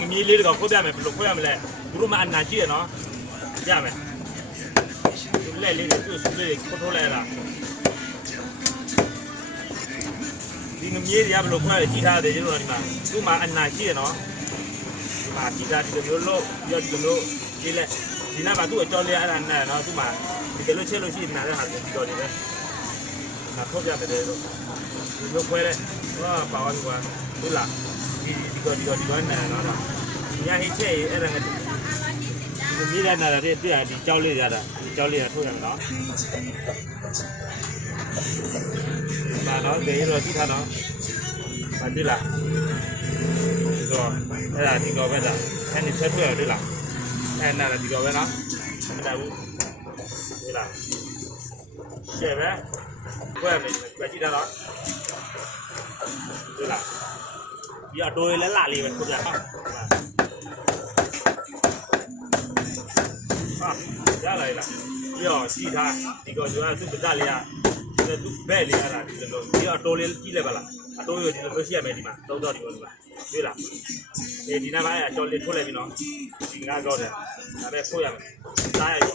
ငမီးလေးတော့ခွဲပြမယ်ဘယ်လိုခွဲရမလဲသူတို့မှအနာကြည့်ရနော်ရမယ်ဒီလက်လေးတွေသူ့စလေးခွထိုးလိုက်ရတာဒီငမီးတွေကဘယ်လိုခွဲရကြည့်ထားတယ်ကျတို့ဒီမှာသူ့မှာအနာကြည့်ရနော်ဒီမှာကြည့်တာဒီလိုမျိုးလို့ပြောဒီလိုမျိုးကြည့်လက်ဒီနာကသူ့အကြောလေးအဲ့ဒါနဲ့နော်သူ့မှာဒီလိုချက်လို့ရှိရင်နားတဲ့ဟာဒီတော်တယ်ပဲနာခွဲပြမယ်တဲ့လို့ဒီလိုခွဲတဲ့ဟာပါဝါကွာဟုတ်လား ဒီဒီတော့ဒီတော့ဒီတော့နားနော်ညာဟိချက်ရေးအဲ့ဒါနဲ့ဒီမြေးရနာတဲ့ပြဒီကြောက်လေးရတာဒီကြောက်လေးရထုတ်ရမယ်နော်ဒါတော့ဒီရောကြည့်ထားနော်မတိလားဒီတော့အဲ့ဒါဒီတော့ပဲလားအဲ့ဒီဆက်ထွက်ရဒီလားအဲ့နာဒီတော့ပဲနော်မတဘူးဒီလားရှယ်ပဲဘယ်မယ်ကြည့်တာနော်ဒီလား ဒီအတော်လေးလာလေးပဲထုတ်ရအောင်ဟာရလာလားပြီးတော့စီထားဒီကောကျော်ကသူ့ပစလေးကသူ့ဘက်လေးရတာဒီလိုဒီအတော်လေးကြည့်လိုက်ပါလားအတော်ရဒီလိုရှိရမယ်ဒီမှာသုံးတော့ဒီလိုပါတွေ့လားအဲဒီနေ့ပိုင်းအတော်လေးထုတ်လိုက်ပြီနော်ဒီငါတော့တယ်ဒါပဲထုတ်ရမယ်စားရရ